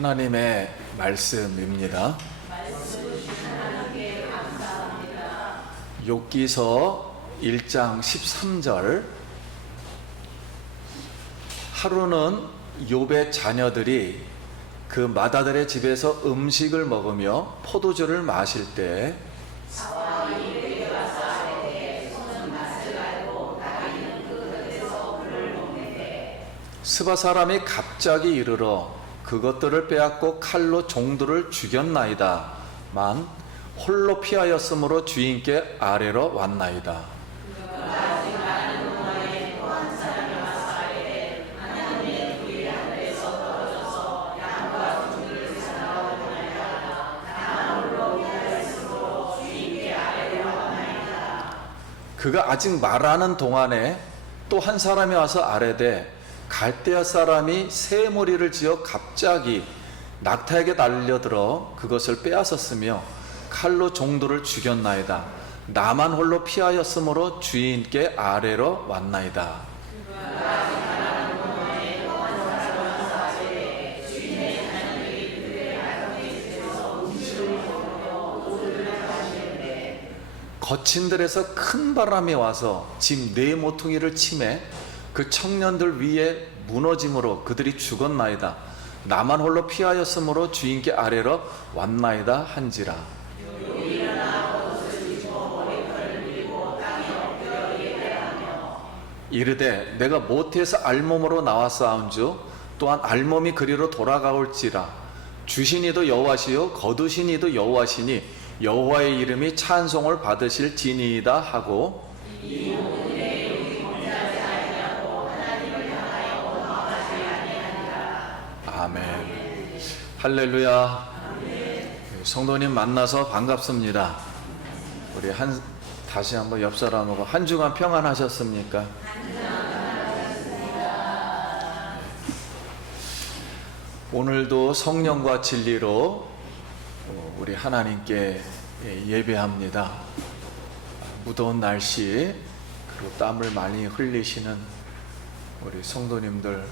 하나님의 말씀입니다. 욥기서 1장 13절. 하루는 욥의 자녀들이 그 맏아들의 집에서 음식을 먹으며 포도주를 마실 때 스바 사람이 갑자기 이르러 그것들을 빼앗고 칼로 종들을 죽였나이다. 만 홀로 피하였으므로 주인께 아래로 왔나이다. 그가 아직 말하는 동안에 또 한 사람이 와서 아뢰되 갈대아 사람이 새 무리를 지어 갑자기 낙타에게 달려들어 그것을 빼앗았으며 칼로 종들을 죽였나이다. 나만 홀로 피하였으므로 주인께 아래로 왔나이다. 거친 들에서 큰 바람이 와서 집 네 모퉁이를 치매 그 청년들 위에 무너짐으로 그들이 죽었나이다. 나만 홀로 피하였으므로 주인께 아래로 왔나이다 한지라. 이르되 내가 모태에서 알몸으로 나왔사온즉 또한 알몸이 그리로 돌아가올지라. 주신 이도 여호와시요 거두신 이도 여호와시니 여호와의 이름이 찬송을 받으실 지니이다 하고 아멘. 할렐루야. 성도님 만나서 반갑습니다. 우리 다시 한번 옆 사람하고 한 주간 평안하셨습니까? 오늘도 성령과 진리로 우리 하나님께 예배합니다. 무더운 날씨 그리고 땀을 많이 흘리시는 우리 성도님들,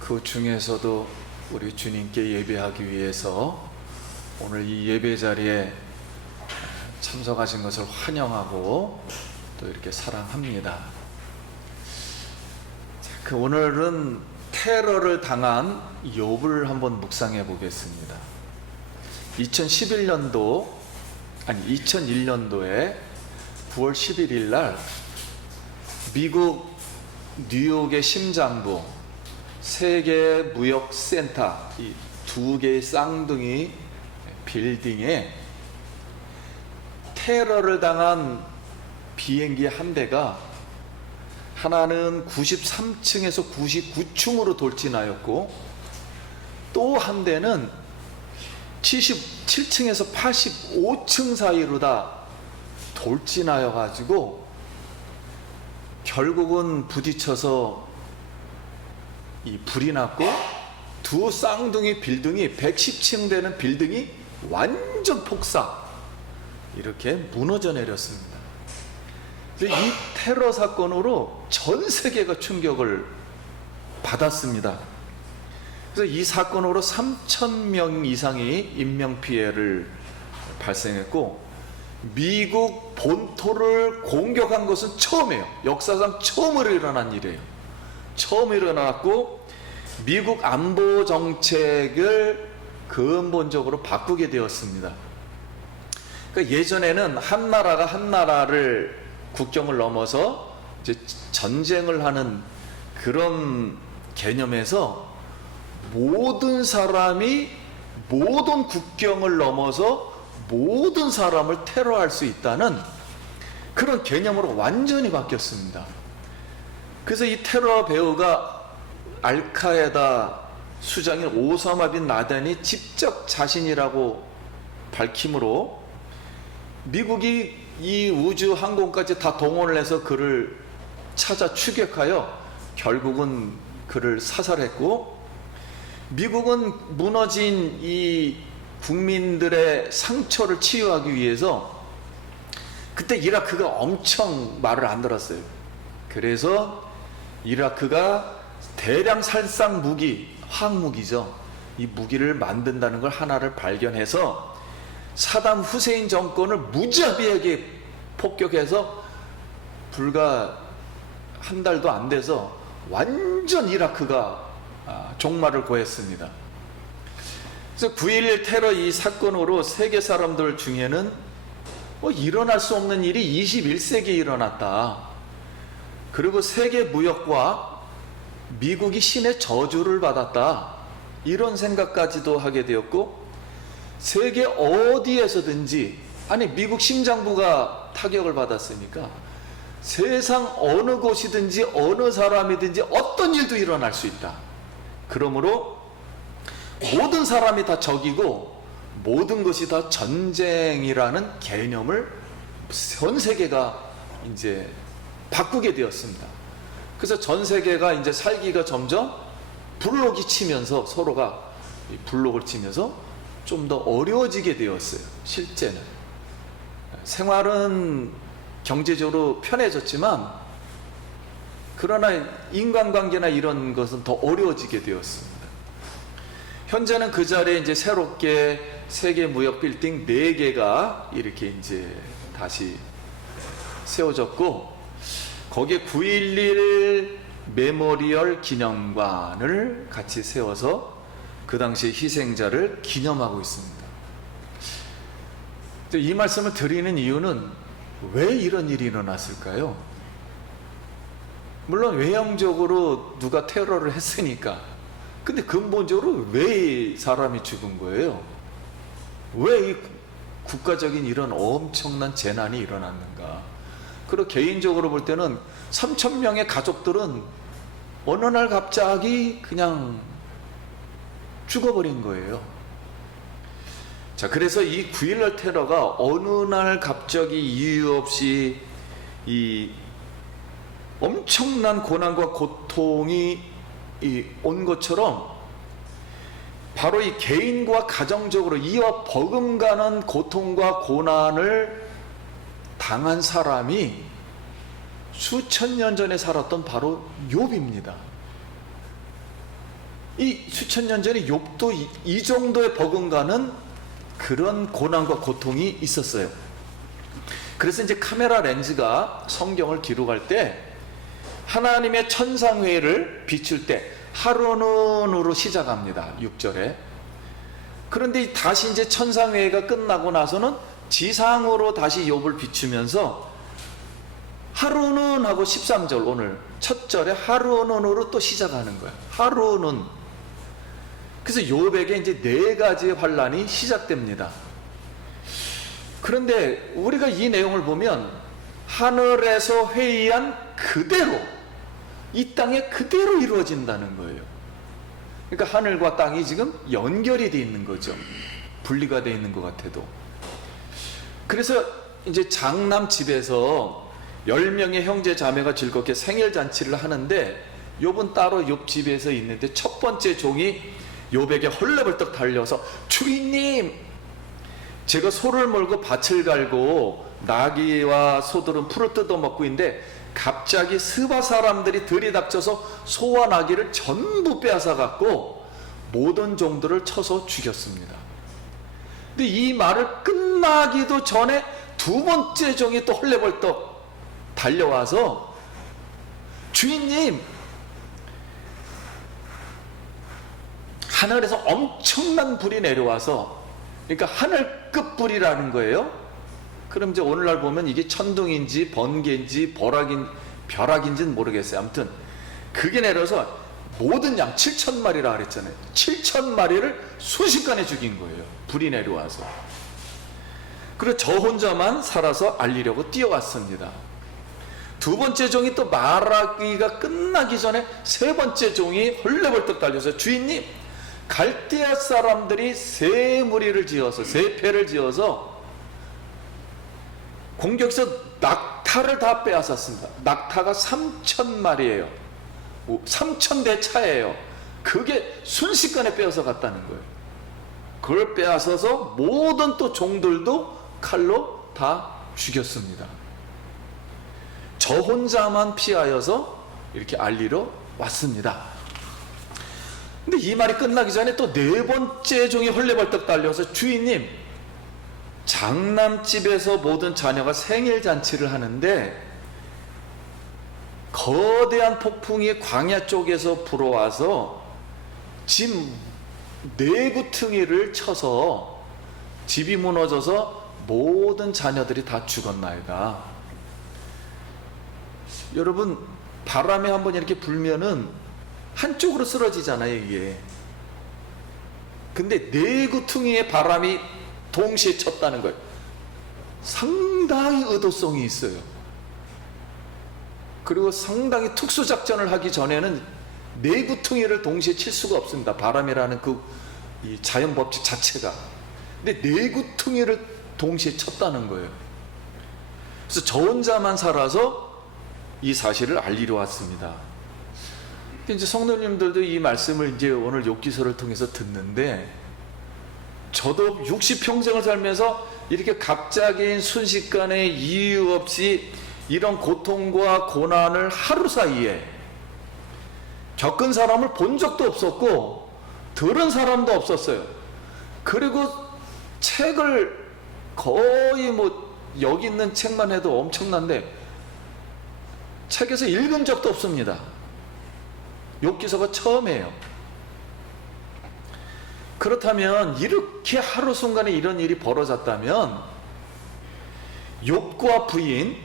그 중에서도 우리 주님께 예배하기 위해서 오늘 이 예배 자리에 참석하신 것을 환영하고 또 이렇게 사랑합니다. 오늘은 테러를 당한 욥을 한번 묵상해 보겠습니다. 2001년도에 9월 11일 날 미국 뉴욕의 심장부 세계 무역센터 이 두 개의 쌍둥이 빌딩에 테러를 당한 비행기 한 대가 하나는 93층에서 99층으로 돌진하였고 또 한 대는 77층에서 85층 사이로 다 돌진하여 가지고 결국은 부딪혀서 이 불이 났고 두 쌍둥이 빌딩이 110층 되는 빌딩이 완전 폭삭 이렇게 무너져 내렸습니다. 이 테러 사건으로 전 세계가 충격을 받았습니다. 그래서 이 사건으로 3,000명 이상이 인명피해를 발생했고 미국 본토를 공격한 것은 처음이에요. 역사상 처음으로 일어난 일이에요. 처음 일어났고 미국 안보 정책을 근본적으로 바꾸게 되었습니다. 그러니까 예전에는 한 나라가 한 나라를 국경을 넘어서 이제 전쟁을 하는 그런 개념에서 모든 사람이 모든 국경을 넘어서 모든 사람을 테러할 수 있다는 그런 개념으로 완전히 바뀌었습니다. 그래서 이 테러 배후가 알카에다 수장인 오사마 빈 라덴이 직접 자신이라고 밝힘으로 미국이 이 우주 항공까지 다 동원을 해서 그를 찾아 추격하여 결국은 그를 사살했고 미국은 무너진 이 국민들의 상처를 치유하기 위해서 그때 이라크가 엄청 말을 안 들었어요. 그래서 이라크가 대량 살상 무기, 화학무기죠. 이 무기를 만든다는 걸 하나를 발견해서 사담 후세인 정권을 무자비하게 폭격해서 불과 한 달도 안 돼서 완전 이라크가 종말을 고했습니다. 그래서 9.11 테러 이 사건으로 세계 사람들 중에는 일어날 수 없는 일이 21세기에 일어났다. 그리고 세계 무역과 미국이 신의 저주를 받았다. 이런 생각까지도 하게 되었고, 세계 어디에서든지, 아니 미국 심장부가 타격을 받았으니까 세상 어느 곳이든지 어느 사람이든지 어떤 일도 일어날 수 있다. 그러므로 모든 사람이 다 적이고 모든 것이 다 전쟁이라는 개념을 전 세계가 이제 바꾸게 되었습니다. 그래서 전 세계가 이제 살기가 점점 불록이 치면서, 서로가 불록을 치면서 좀 더 어려워지게 되었어요. 실제는 생활은 경제적으로 편해졌지만, 그러나 인간관계나 이런 것은 더 어려워지게 되었습니다. 현재는 그 자리에 이제 새롭게 세계 무역 빌딩 4개가 이렇게 이제 다시 세워졌고, 거기에 9.11 메모리얼 기념관을 같이 세워서 그 당시 희생자를 기념하고 있습니다. 이 말씀을 드리는 이유는 왜 이런 일이 일어났을까요? 물론 외형적으로 누가 테러를 했으니까. 근데 근본적으로 왜 사람이 죽은 거예요? 왜 이 국가적인 이런 엄청난 재난이 일어났는가? 그리고 개인적으로 볼 때는 3,000명의 가족들은 어느 날 갑자기 그냥 죽어버린 거예요. 자, 그래서 이 9.11 테러가 어느 날 갑자기 이유 없이 이 엄청난 고난과 고통이 온 것처럼, 바로 이 개인과 가정적으로 이와 버금가는 고통과 고난을 당한 사람이 수천 년 전에 살았던 바로 욥입니다. 이 수천 년 전에 욥도 이 정도의 버금가는 그런 고난과 고통이 있었어요. 그래서 이제 카메라 렌즈가 성경을 기록할 때 하나님의 천상회를 비출 때 하루는으로 시작합니다. 6절에. 그런데 다시 이제 천상회가 끝나고 나서는 지상으로 다시 욥을 비추면서 하루는 하고 13절, 오늘 첫 절에 하루는으로 또 시작하는 거예요. 하루는. 그래서 욥에게 이제 4가지의 환란이 시작됩니다. 그런데 우리가 이 내용을 보면 하늘에서 회의한 그대로 이 땅에 그대로 이루어진다는 거예요. 그러니까 하늘과 땅이 지금 연결이 되어 있는 거죠. 분리가 되어 있는 것 같아도. 그래서 이제 장남 집에서 10명의 형제 자매가 즐겁게 생일 잔치를 하는데, 욥은 따로 욥 집에서 있는데 첫 번째 종이 욥에게 헐레벌떡 달려서, 주인님, 제가 소를 몰고 밭을 갈고 나귀와 소들은 풀을 뜯어먹고 있는데 갑자기 스바 사람들이 들이닥쳐서 소와 나귀를 전부 빼앗아 갖고 모든 종들을 쳐서 죽였습니다. 근데 이 말을 끝나기도 전에 두 번째 종이 또 헐레벌떡 달려와서, 주인님, 하늘에서 엄청난 불이 내려와서, 그러니까 하늘급 불이라는 거예요. 그럼 이제 오늘날 보면 이게 천둥인지 번개인지 벼락인지는 모르겠어요. 아무튼 그게 내려서 모든 양 7,000마리라 그랬잖아요. 7,000마리를 순식간에 죽인 거예요. 불이 내려와서. 그리고 저 혼자만 살아서 알리려고 뛰어왔습니다. 두 번째 종이 또 말하기가 끝나기 전에 세 번째 종이 헐레벌떡 달려서, 주인님, 갈대아 사람들이 세 무리를 지어서, 세 패를 지어서 공격해서 낙타를 다 빼앗았습니다. 낙타가 3,000마리예요. 3,000대 차예요. 그게 순식간에 빼앗아 갔다는 거예요. 그걸 빼앗아서 모든 또 종들도 칼로 다 죽였습니다. 저 혼자만 피하여서 이렇게 알리러 왔습니다. 근데 이 말이 끝나기 전에 또 네 번째 종이 헐레벌떡 달려서 주인님, 장남집에서 모든 자녀가 생일 잔치를 하는데 거대한 폭풍이 광야 쪽에서 불어와서 집 내구퉁이를 쳐서 집이 무너져서 모든 자녀들이 다 죽었나이다. 여러분, 바람에 한번 이렇게 불면은 한쪽으로 쓰러지잖아요, 이게. 근데 내구퉁이의 바람이 동시에 쳤다는 거예요. 상당히 의도성이 있어요. 그리고 상당히 특수작전을 하기 전에는 내구퉁이를 동시에 칠 수가 없습니다. 바람이라는 이 자연 법칙 자체가. 근데 내구퉁이를 동시에 쳤다는 거예요. 그래서 저 혼자만 살아서 이 사실을 알리러 왔습니다. 이제 성도님들도 이 말씀을 이제 오늘 욥기서를 통해서 듣는데, 저도 60평생을 살면서 이렇게 갑자기 순식간에 이유 없이 이런 고통과 고난을 하루 사이에 겪은 사람을 본 적도 없었고 들은 사람도 없었어요. 그리고 책을 거의 여기 있는 책만 해도 엄청난데 책에서 읽은 적도 없습니다. 욥기서가 처음이에요. 그렇다면 이렇게 하루 순간에 이런 일이 벌어졌다면 욥과 부인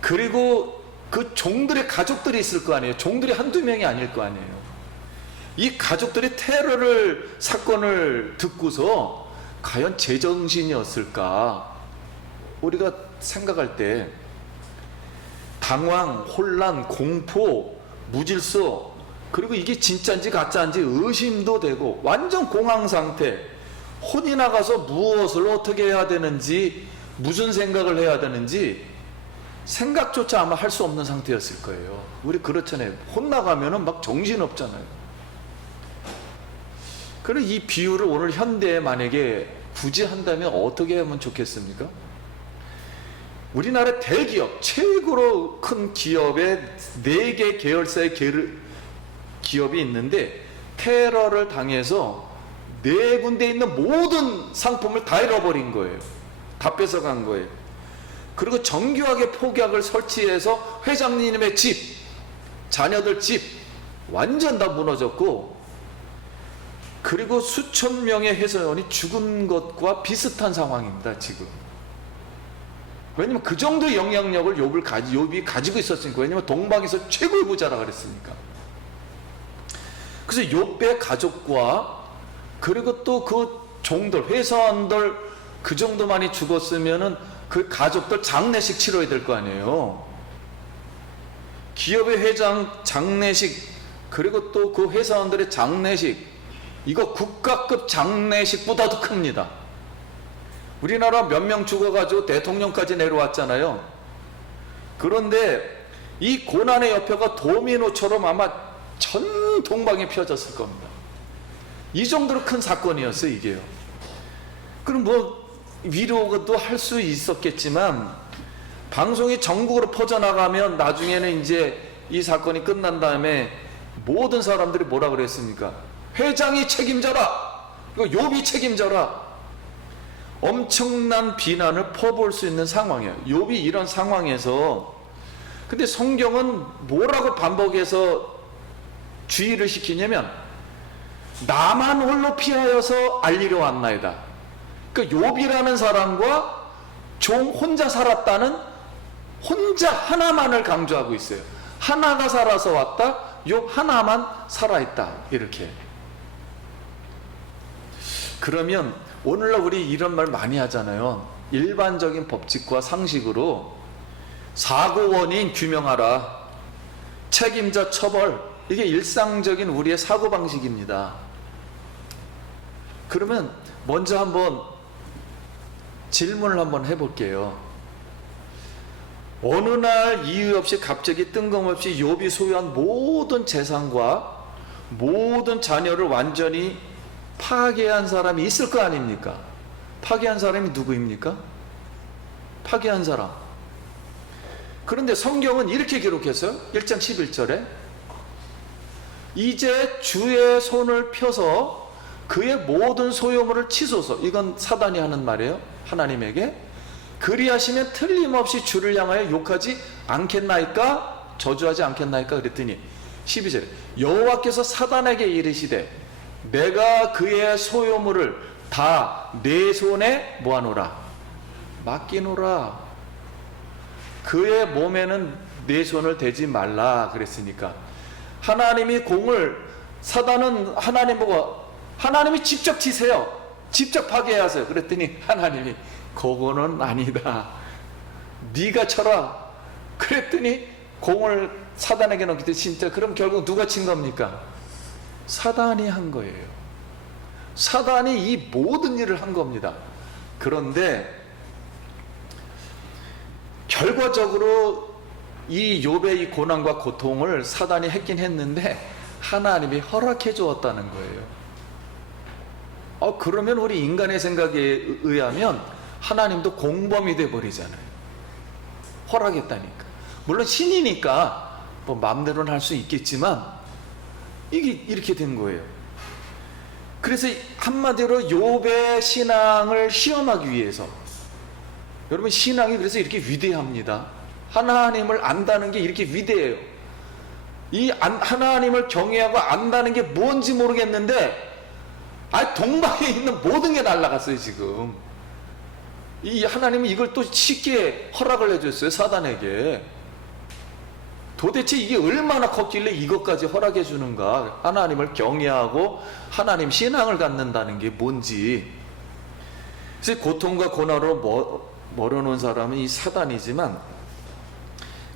그리고 그 종들의 가족들이 있을 거 아니에요. 종들이 한두 명이 아닐 거 아니에요. 이 가족들이 테러를 사건을 듣고서 과연 제정신이었을까? 우리가 생각할 때 당황, 혼란, 공포, 무질서, 그리고 이게 진짜인지 가짜인지 의심도 되고 완전 공황 상태, 혼이 나가서 무엇을 어떻게 해야 되는지, 무슨 생각을 해야 되는지 생각조차 아마 할 수 없는 상태였을 거예요. 우리 그렇잖아요. 혼 나가면은 막 정신 없잖아요. 그럼 이 비유를 오늘 현대에 만약에 굳이 한다면 어떻게 하면 좋겠습니까? 우리나라 대기업, 최고로 큰 기업의 4개 계열사의 기업이 있는데 테러를 당해서 4군데 있는 모든 상품을 다 잃어버린 거예요. 다 뺏어간 거예요. 그리고 정교하게 폭약을 설치해서 회장님의 집, 자녀들 집 완전 다 무너졌고, 그리고 수천 명의 회사원이 죽은 것과 비슷한 상황입니다, 지금. 왜냐면 그 정도의 영향력을 욥이 가지고 있었으니까. 왜냐면 동방에서 최고의 부자라 그랬으니까. 그래서 욥의 가족과 그리고 또 그 종들, 회사원들 그 정도 많이 죽었으면은 그 가족들 장례식 치러야 될 거 아니에요. 기업의 회장 장례식, 그리고 또 그 회사원들의 장례식, 이거 국가급 장례식보다도 큽니다. 우리나라 몇 명 죽어가지고 대통령까지 내려왔잖아요. 그런데 이 고난의 여파가 도미노처럼 아마 전 동방에 펴졌을 겁니다. 이 정도로 큰 사건이었어요, 이게요. 그럼 위로도 할 수 있었겠지만, 방송이 전국으로 퍼져나가면 나중에는 이제 이 사건이 끝난 다음에 모든 사람들이 뭐라 그랬습니까? 회장이 책임져라! 이거 욥이 책임져라! 엄청난 비난을 퍼부을 수 있는 상황이에요. 욥이 이런 상황에서. 근데 성경은 뭐라고 반복해서 주의를 시키냐면, 나만 홀로 피하여서 알리려 왔나이다. 그 욥이라는 사람과 종 혼자 살았다는, 혼자 하나만을 강조하고 있어요. 하나가 살아서 왔다, 욥 하나만 살아있다, 이렇게. 그러면 오늘날 우리 이런 말 많이 하잖아요. 일반적인 법칙과 상식으로 사고 원인 규명하라, 책임자 처벌, 이게 일상적인 우리의 사고방식입니다. 그러면 먼저 한번 질문을 한번 해볼게요. 어느 날 이유 없이 갑자기 뜬금없이 욥이 소유한 모든 재산과 모든 자녀를 완전히 파괴한 사람이 있을 거 아닙니까? 파괴한 사람이 누구입니까? 파괴한 사람. 그런데 성경은 이렇게 기록했어요. 1장 11절에 이제 주의 손을 펴서 그의 모든 소유물을 치소서. 이건 사단이 하는 말이에요. 하나님에게. 그리하시면 틀림없이 주를 향하여 욕하지 않겠나이까? 저주하지 않겠나이까? 그랬더니 12절에 여호와께서 사단에게 이르시되 내가 그의 소유물을 다 내 손에 모아놓으라. 맡기노라. 그의 몸에는 내 손을 대지 말라 그랬으니까 하나님이 공을, 사단은 하나님 보고 하나님이 직접 치세요. 직접 파괴하세요. 그랬더니 하나님이 그거는 아니다. 네가 쳐라. 그랬더니 공을 사단에게 넘기되 진짜 그럼 결국 누가 친 겁니까? 사단이 한 거예요. 사단이 이 모든 일을 한 겁니다. 그런데 결과적으로 이 욥의 이 고난과 고통을 사단이 했긴 했는데 하나님이 허락해 주었다는 거예요. 그러면 우리 인간의 생각에 의하면 하나님도 공범이 돼 버리잖아요. 허락했다니까. 물론 신이니까 뭐 마음대로는 할 수 있겠지만 이게 이렇게 된 거예요. 그래서 한마디로 욥의 신앙을 시험하기 위해서, 여러분 신앙이 그래서 이렇게 위대합니다. 하나님을 안다는 게 이렇게 위대해요. 이 하나님을 경외하고 안다는 게 뭔지 모르겠는데 동방에 있는 모든 게 날아갔어요. 지금 이 하나님은 이걸 또 쉽게 허락을 해줬어요. 사단에게. 도대체 이게 얼마나 컸길래 이것까지 허락해 주는가. 하나님을 경외하고 하나님 신앙을 갖는다는 게 뭔지. 그래서 고통과 고난으로 멀어놓은 사람은 이 사단이지만,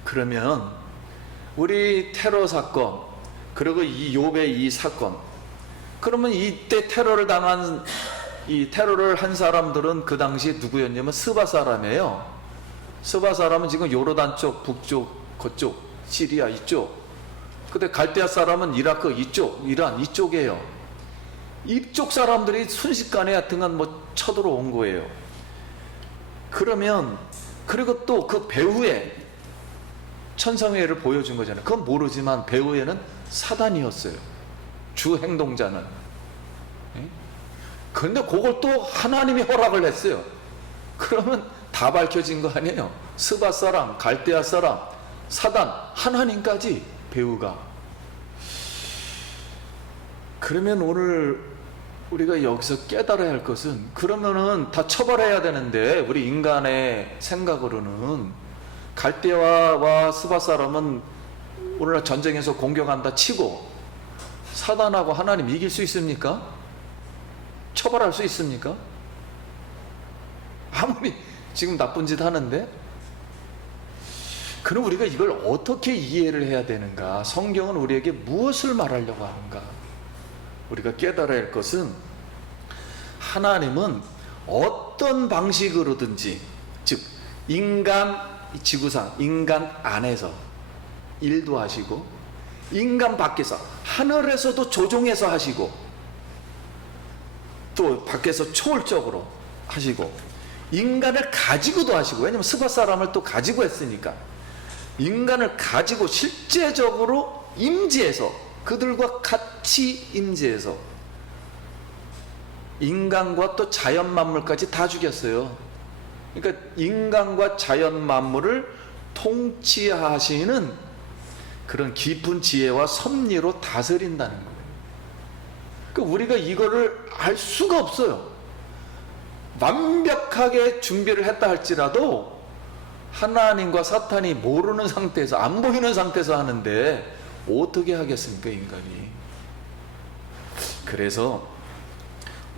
그러면 우리 테러 사건, 그리고 이 욥의 이 사건, 그러면 이때 테러를 한 사람들은 그 당시에 누구였냐면 스바 사람이에요. 스바 사람은 지금 요르단 쪽, 북쪽, 그쪽, 시리아 이쪽. 근데 갈대아 사람은 이라크 이쪽, 이란 이쪽이에요. 이쪽 사람들이 순식간에 하여튼간 쳐들어온 거예요. 그러면, 그리고 또 그 배후에 천성회를 보여준 거잖아요. 그건 모르지만 배후에는 사단이었어요. 주 행동자는. 그런데 그걸 또 하나님이 허락을 했어요. 그러면 다 밝혀진 거 아니에요. 스바 사람, 갈대아 사람, 사단, 하나님까지 배후가. 그러면 오늘 우리가 여기서 깨달아야 할 것은, 그러면은 다 처벌해야 되는데 우리 인간의 생각으로는 갈대아와 스바 사람은 오늘날 전쟁에서 공격한다 치고 사단하고 하나님 이길 수 있습니까? 처벌할 수 있습니까? 아무리 지금 나쁜 짓 하는데. 그럼 우리가 이걸 어떻게 이해를 해야 되는가? 성경은 우리에게 무엇을 말하려고 하는가? 우리가 깨달아야 할 것은, 하나님은 어떤 방식으로든지, 즉 인간 지구상, 인간 안에서 일도 하시고 인간 밖에서 하늘에서도 조종해서 하시고 또 밖에서 초월적으로 하시고 인간을 가지고도 하시고, 왜냐하면 스바 사람을 또 가지고 했으니까 인간을 가지고 실제적으로 임재해서 그들과 같이 임재해서 인간과 또 자연 만물까지 다 죽였어요. 그러니까 인간과 자연 만물을 통치하시는 그런 깊은 지혜와 섭리로 다스린다는 거예요. 그러니까 우리가 이거를 알 수가 없어요. 완벽하게 준비를 했다 할지라도 하나님과 사탄이 모르는 상태에서, 안 보이는 상태에서 하는데 어떻게 하겠습니까, 인간이. 그래서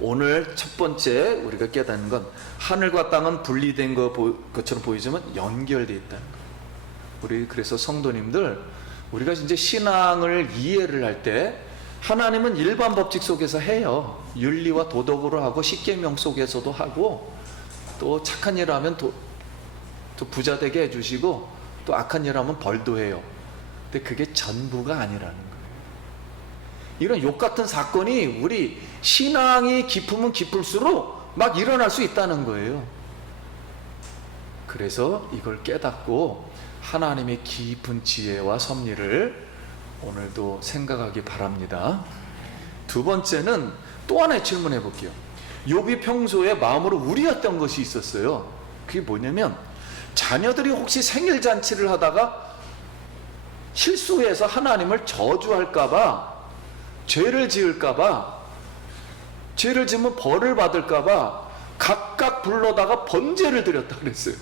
오늘 첫 번째 우리가 깨닫는 건, 하늘과 땅은 분리된 것처럼 보이지만 연결되어 있다는 거예요. 우리 그래서 성도님들, 우리가 이제 신앙을 이해를 할 때 하나님은 일반 법칙 속에서 해요. 윤리와 도덕으로 하고 십계명 속에서도 하고, 또 착한 일 하면 또 부자 되게 해주시고, 또 악한 일 하면 벌도 해요. 근데 그게 전부가 아니라는 거예요. 이런 욕 같은 사건이 우리 신앙이 깊으면 깊을수록 막 일어날 수 있다는 거예요. 그래서 이걸 깨닫고 하나님의 깊은 지혜와 섭리를 오늘도 생각하기 바랍니다. 두 번째는 또 하나의 질문해 볼게요. 욥이 평소에 마음으로 우려했던 것이 있었어요. 그게 뭐냐면 자녀들이 혹시 생일 잔치를 하다가 실수해서 하나님을 저주할까봐, 죄를 지을까봐, 죄를 지으면 벌을 받을까봐 각각 불러다가 번제를 드렸다 그랬어요.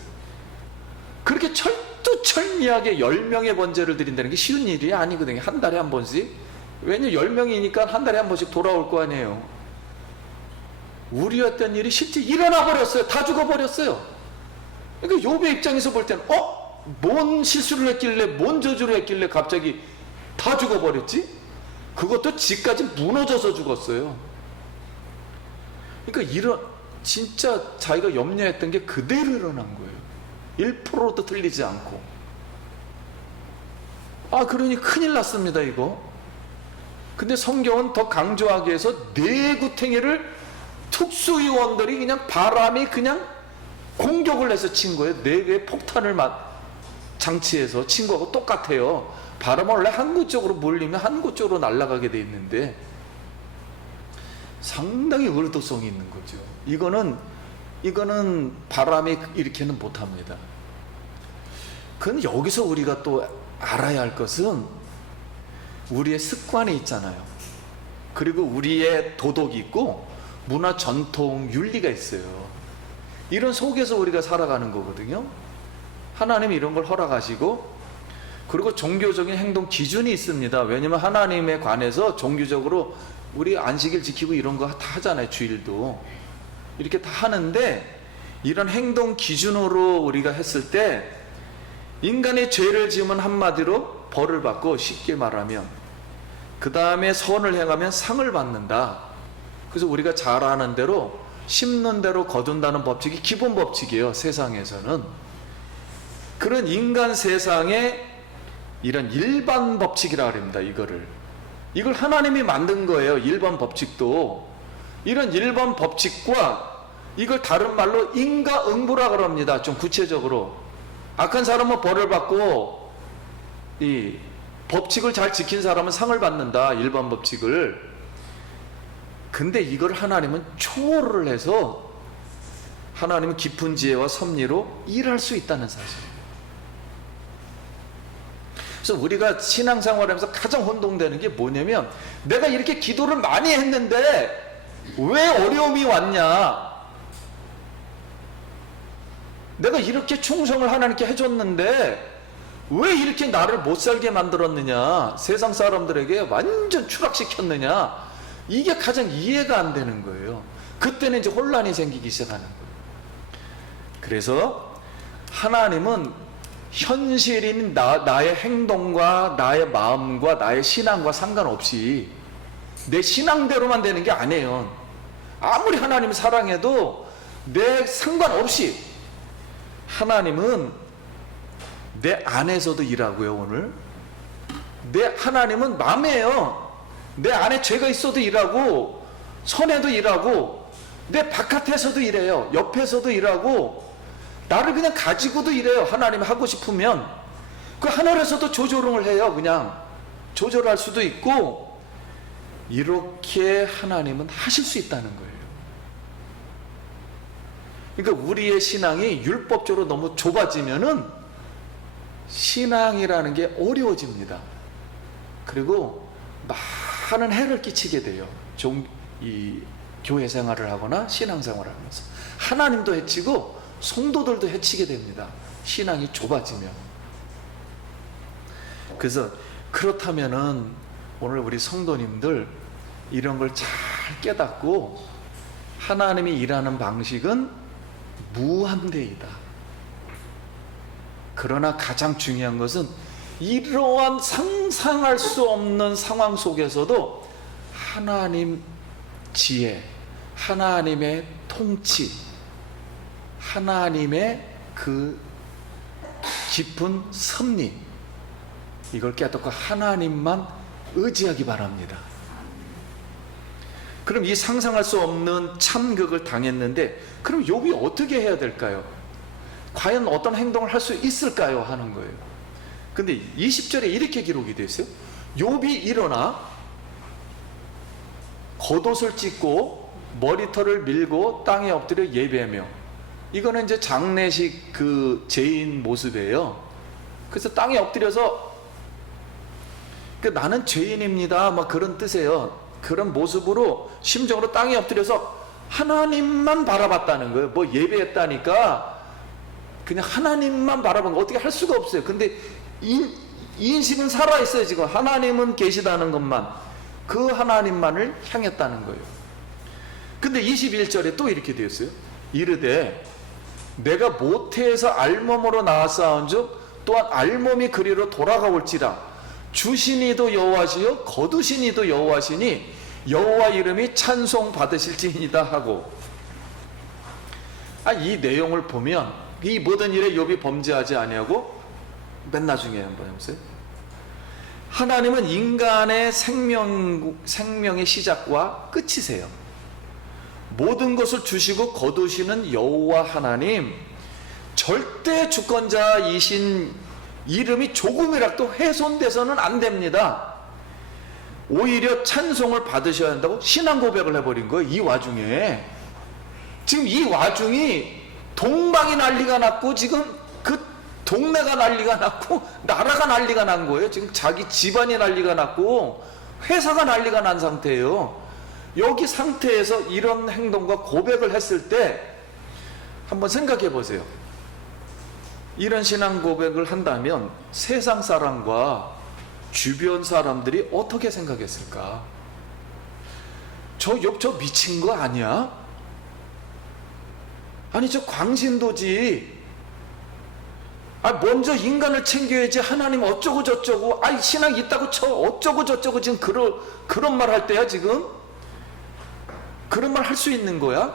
그렇게 철두철미하게 10명의 번제를 드린다는 게 쉬운 일이 아니거든요. 한 달에 한 번씩. 왜냐면 10명이니까 한 달에 한 번씩 돌아올 거 아니에요. 우려했던 일이 실제 일어나 버렸어요. 다 죽어버렸어요. 그러니까 욥의 입장에서 볼 때는 뭔 실수를 했길래, 뭔 저주를 했길래 갑자기 다 죽어버렸지? 그것도 지까지 무너져서 죽었어요. 그러니까 진짜 자기가 염려했던 게 그대로 일어난 거예요. 1%도 틀리지 않고. 그러니 큰일 났습니다, 이거. 근데 성경은 더 강조하기 위해서 내구탱이를 특수요원들이 그냥 바람이 그냥 공격을 해서 친 거예요. 내외 폭탄을 장치해서 친 거하고 똑같아요. 바람은 원래 한 곳 쪽으로 몰리면 한 곳 쪽으로 날아가게 돼 있는데 상당히 의도성이 있는 거죠. 이거는 바람이 일으키는 못합니다. 그건 여기서 우리가 또 알아야 할 것은 우리의 습관이 있잖아요. 그리고 우리의 도덕이 있고 문화, 전통, 윤리가 있어요. 이런 속에서 우리가 살아가는 거거든요. 하나님이 이런 걸 허락하시고, 그리고 종교적인 행동 기준이 있습니다. 왜냐면 하나님에 관해서 종교적으로 우리 안식일 지키고 이런 거 다 하잖아요. 주일도 이렇게 다 하는데, 이런 행동 기준으로 우리가 했을 때 인간이 죄를 지으면 한마디로 벌을 받고, 쉽게 말하면 그 다음에 선을 행하면 상을 받는다. 그래서 우리가 잘 아는 대로 심는 대로 거둔다는 법칙이 기본 법칙이에요. 세상에서는. 그런 인간 세상에 이런 일반 법칙이라고 합니다. 이걸 하나님이 만든 거예요. 일반 법칙도. 이런 일반 법칙과 이걸 다른 말로 인과응보라고 합니다. 좀 구체적으로. 악한 사람은 벌을 받고 이 법칙을 잘 지킨 사람은 상을 받는다. 일반 법칙을. 근데 이걸 하나님은 초월을 해서 하나님은 깊은 지혜와 섭리로 일할 수 있다는 사실. 그래서 우리가 신앙생활하면서 가장 혼동되는 게 뭐냐면, 내가 이렇게 기도를 많이 했는데 왜 어려움이 왔냐? 내가 이렇게 충성을 하나님께 해줬는데 왜 이렇게 나를 못 살게 만들었느냐? 세상 사람들에게 완전 추락시켰느냐? 이게 가장 이해가 안 되는 거예요. 그때는 이제 혼란이 생기기 시작하는 거예요. 그래서 하나님은 현실인 나의 행동과 나의 마음과 나의 신앙과 상관없이 내 신앙대로만 되는 게 아니에요. 아무리 하나님 사랑해도 내 상관없이 하나님은 내 안에서도 일하고요. 오늘 하나님은 맘이에요. 내 안에 죄가 있어도 일하고, 선에도 일하고, 내 바깥에서도 일해요. 옆에서도 일하고, 나를 그냥 가지고도 일해요. 하나님이 하고 싶으면. 그 하늘에서도 조절을 해요. 그냥 조절할 수도 있고. 이렇게 하나님은 하실 수 있다는 거예요. 그러니까 우리의 신앙이 율법적으로 너무 좁아지면은 신앙이라는 게 어려워집니다. 그리고 많은 해를 끼치게 돼요. 이 교회 생활을 하거나 신앙 생활을 하면서 하나님도 해치고 성도들도 해치게 됩니다. 신앙이 좁아지면. 그래서 그렇다면은 오늘 우리 성도님들 이런 걸 잘 깨닫고, 하나님이 일하는 방식은 무한대이다. 그러나 가장 중요한 것은 이러한 상상할 수 없는 상황 속에서도 하나님 지혜, 하나님의 통치, 하나님의 그 깊은 섭리, 이걸 깨닫고 하나님만 의지하기 바랍니다. 그럼 이 상상할 수 없는 참극을 당했는데, 그럼 욥이 어떻게 해야 될까요? 과연 어떤 행동을 할 수 있을까요? 하는 거예요. 근데 20절에 이렇게 기록이 되어 있어요. 욥이 일어나 겉옷을 찢고 머리털을 밀고 땅에 엎드려 예배하며, 이거는 이제 장례식 그 죄인 모습이에요. 그래서 땅에 엎드려서 나는 죄인입니다 막 그런 뜻이에요. 그런 모습으로 심정으로 땅에 엎드려서 하나님만 바라봤다는 거예요. 뭐 예배했다니까 그냥 하나님만 바라본 거 어떻게 할 수가 없어요. 근데 인심은 살아있어요. 지금 하나님은 계시다는 것만, 그 하나님만을 향했다는 거예요. 근데 21절에 또 이렇게 되었어요. 이르되 내가 모태에서 알몸으로 나왔사온즉 또한 알몸이 그리로 돌아가올지라 주시니도 여호와시요 거두시니도 여호와시니 여호와 이름이 찬송 받으실지이다 하고, 이 내용을 보면 이 모든 일에 욥이 범죄하지 아니하고, 맨 나중에 한번 해보세요. 하나님은 인간의 생명의 시작과 끝이세요. 모든 것을 주시고 거두시는 여호와 하나님, 절대 주권자이신 이름이 조금이라도 훼손돼서는 안 됩니다. 오히려 찬송을 받으셔야 한다고 신앙 고백을 해버린 거예요. 이 와중에 지금 이 와중이 동방이 난리가 났고, 지금 그 동네가 난리가 났고, 나라가 난리가 난 거예요. 지금 자기 집안이 난리가 났고, 회사가 난리가 난 상태예요. 여기 상태에서 이런 행동과 고백을 했을 때 한번 생각해 보세요. 이런 신앙 고백을 한다면 세상 사람과 주변 사람들이 어떻게 생각했을까? 저 미친 거 아니야? 아니 저 광신도지. 먼저 인간을 챙겨야지. 하나님 어쩌고 저쩌고. 신앙 있다고 쳐. 어쩌고 저쩌고. 지금 그런 말 할 때야 지금? 그런 말 할 수 있는 거야?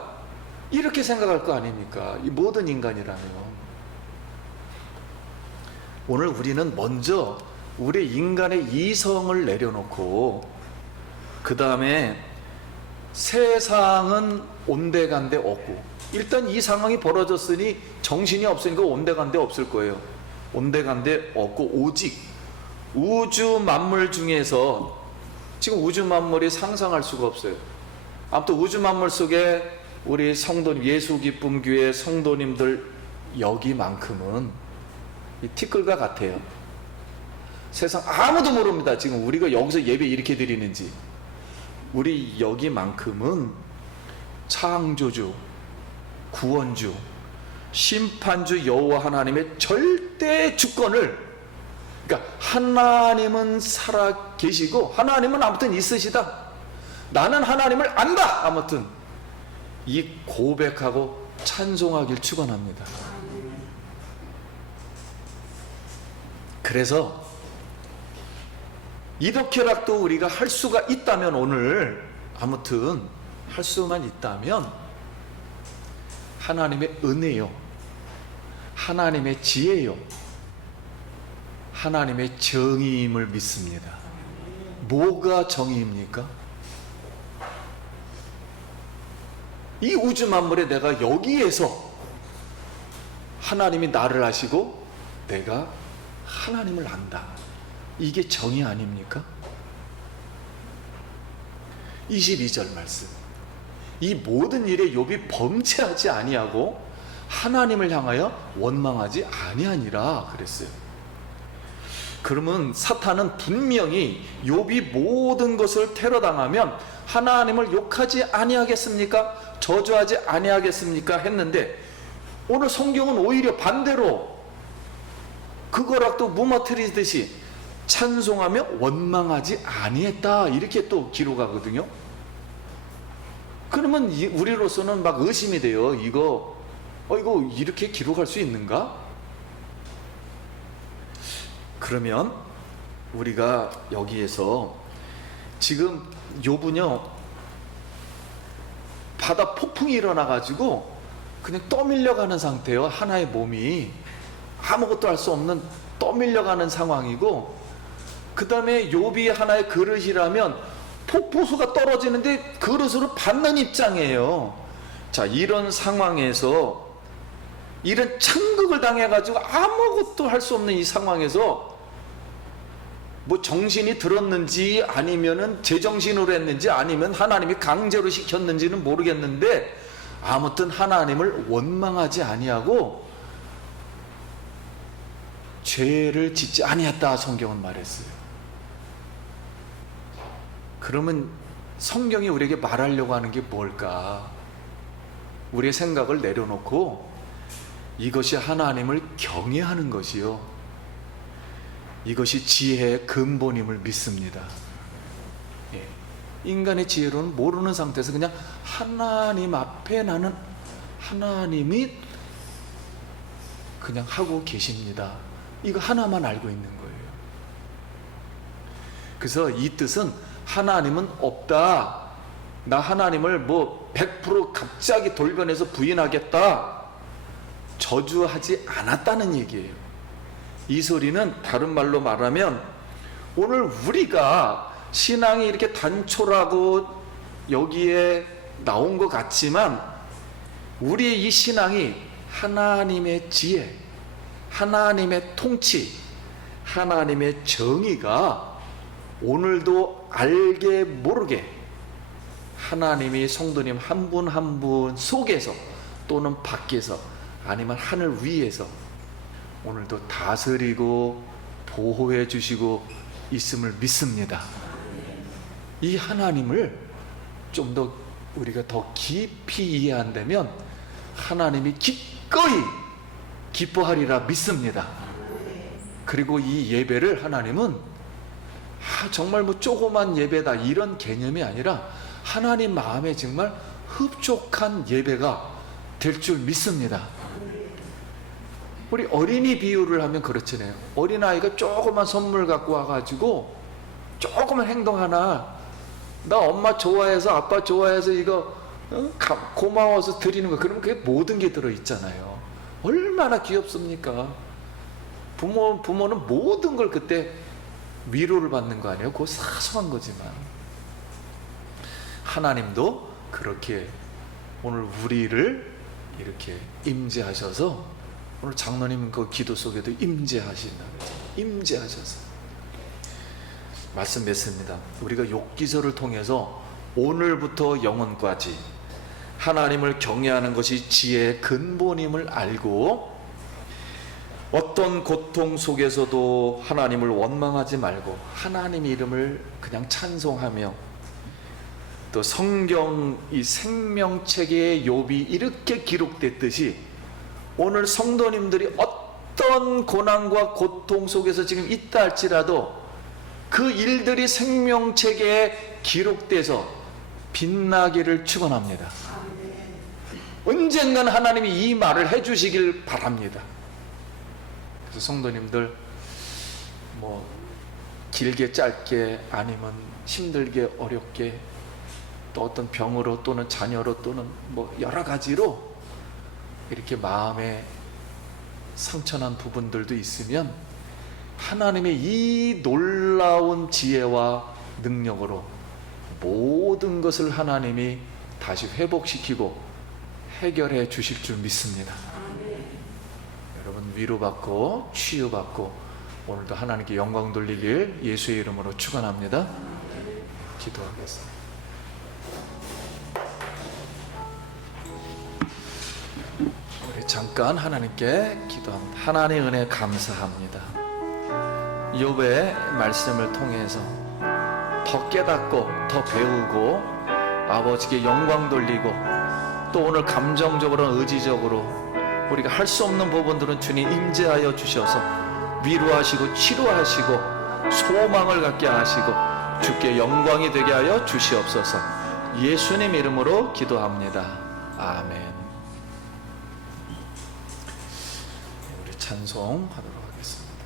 이렇게 생각할 거 아닙니까? 이 모든 인간이라면. 오늘 우리는 먼저 우리 인간의 이성을 내려놓고, 그 다음에 세상은 온데간데 없고, 일단 이 상황이 벌어졌으니 정신이 없으니까 온데간데 없을 거예요. 온데간데 없고, 오직 우주 만물 중에서 지금 우주 만물이 상상할 수가 없어요. 아무튼 우주 만물 속에 우리 성도님, 예수 기쁨 교회 성도님들 여기만큼은 이 티끌과 같아요. 세상 아무도 모릅니다. 지금 우리가 여기서 예배 이렇게 드리는지. 우리 여기만큼은 창조주, 구원주, 심판주 여호와 하나님의 절대 주권을, 그러니까 하나님은 살아 계시고 하나님은 아무튼 있으시다, 나는 하나님을 안다, 아무튼 이 고백하고 찬송하길 축원합니다. 그래서 이렇게라도 우리가 할 수가 있다면, 오늘 아무튼 할 수만 있다면 하나님의 은혜요, 하나님의 지혜요, 하나님의 정의임을 믿습니다. 뭐가 정의입니까? 이 우주 만물에 내가 여기에서 하나님이 나를 아시고 내가 하나님을 안다, 이게 정의 아닙니까? 22절 말씀, 이 모든 일에 욥이 범죄하지 아니하고 하나님을 향하여 원망하지 아니하니라 그랬어요. 그러면 사탄은 분명히 욥이 모든 것을 테러당하면 하나님을 욕하지 아니하겠습니까? 저주하지 아니하겠습니까? 했는데 오늘 성경은 오히려 반대로 그거랑 무너뜨리듯이 찬송하며 원망하지 아니했다, 이렇게 또 기록하거든요. 그러면 우리로서는 막 의심이 돼요. 이거 이렇게 기록할 수 있는가? 그러면 우리가 여기에서 지금 욥은요, 바다 폭풍이 일어나가지고 그냥 떠밀려가는 상태예요. 하나의 몸이 아무것도 할 수 없는 떠밀려가는 상황이고, 그 다음에 욥이 하나의 그릇이라면 폭포수가 떨어지는데 그릇으로 받는 입장이에요. 자, 이런 상황에서, 이런 창극을 당해가지고 아무것도 할 수 없는 이 상황에서 뭐 정신이 들었는지 아니면은 제정신으로 했는지 아니면 하나님이 강제로 시켰는지는 모르겠는데 아무튼 하나님을 원망하지 아니하고 죄를 짓지 아니했다 성경은 말했어요. 그러면 성경이 우리에게 말하려고 하는 게 뭘까? 우리의 생각을 내려놓고 이것이 하나님을 경외하는 것이요, 이것이 지혜의 근본임을 믿습니다. 예. 인간의 지혜로는 모르는 상태에서 그냥 하나님 앞에 나는 하나님이 그냥 하고 계십니다, 이거 하나만 알고 있는 거예요. 그래서 이 뜻은 하나님은 없다, 나 하나님을 뭐 100% 갑자기 돌변해서 부인하겠다, 저주하지 않았다는 얘기예요. 이 소리는 다른 말로 말하면 오늘 우리가 신앙이 이렇게 단촐하고 여기에 나온 것 같지만 우리의 이 신앙이 하나님의 지혜, 하나님의 통치, 하나님의 정의가 오늘도 알게 모르게 하나님이 성도님 한 분 한 분 속에서 또는 밖에서 아니면 하늘 위에서 오늘도 다스리고 보호해 주시고 있음을 믿습니다. 이 하나님을 좀 더 우리가 더 깊이 이해한다면 하나님이 기꺼이 기뻐하리라 믿습니다. 그리고 이 예배를 하나님은 정말 뭐 조그만 예배다 이런 개념이 아니라 하나님 마음에 정말 흡족한 예배가 될 줄 믿습니다. 우리 어린이 비유를 하면 그렇잖아요. 어린아이가 조그만 선물 갖고 와가지고 조그만 행동 하나, 나 엄마 좋아해서 아빠 좋아해서 이거 고마워서 드리는 거, 그러면 그게 모든 게 들어있잖아요. 얼마나 귀엽습니까? 부모는 모든 걸 그때 위로를 받는 거 아니에요? 그거 사소한 거지만 하나님도 그렇게 오늘 우리를 이렇게 임재하셔서, 오늘 장로님 그 기도 속에도 임재하신다, 임재하셔서 말씀 맺습니다. 우리가 욥기서를 통해서 오늘부터 영원까지 하나님을 경외하는 것이 지혜의 근본임을 알고 어떤 고통 속에서도 하나님을 원망하지 말고 하나님 이름을 그냥 찬송하며, 또 성경 이 생명책의 욥이 이렇게 기록됐듯이 오늘 성도님들이 어떤 고난과 고통 속에서 지금 있다 할지라도 그 일들이 생명책에 기록돼서 빛나기를 축원합니다. 언젠간 하나님이 이 말을 해주시길 바랍니다. 그래서 성도님들 뭐 길게 짧게 아니면 힘들게 어렵게 또 어떤 병으로 또는 자녀로 또는 뭐 여러 가지로 이렇게 마음에 상처난 부분들도 있으면 하나님의 이 놀라운 지혜와 능력으로 모든 것을 하나님이 다시 회복시키고 해결해 주실 줄 믿습니다. 여러분 위로받고 치유받고 오늘도 하나님께 영광 돌리길 예수의 이름으로 축원합니다. 기도하겠습니다. 우리 잠깐 하나님께 기도합니다. 하나님의 은혜 감사합니다. 욥의 말씀을 통해서 더 깨닫고 더 배우고 아버지께 영광 돌리고 또 오늘 감정적으로 의지적으로 우리가 할 수 없는 부분들은 주님 임재하여 주셔서 위로하시고 치료하시고 소망을 갖게 하시고 주께 영광이 되게 하여 주시옵소서. 예수님 이름으로 기도합니다. 아멘. 우리 찬송하도록 하겠습니다.